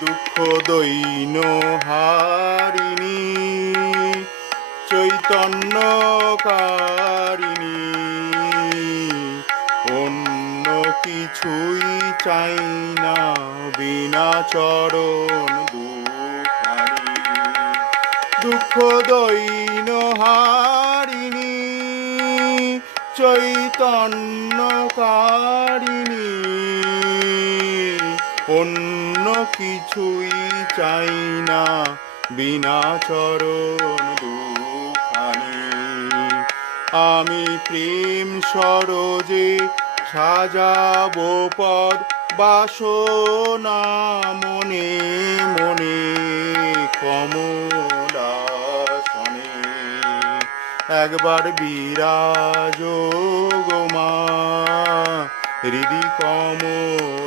দুঃখ দৈন হারিণী চৈতন্যকারিণী, অন্য কিছুই চাই না বিনা চরণ দুখানি। দুঃখ দৈন হারিণী চৈতন্যকারিণী, অন্য কিছুই চাই না বিনা চরণ দুখানি। আমি প্রেম সরোজে সাজাবো পদ বাসনা মনে মনে কমলাসনে। একবার বিরাজ গো মা হৃদি কমল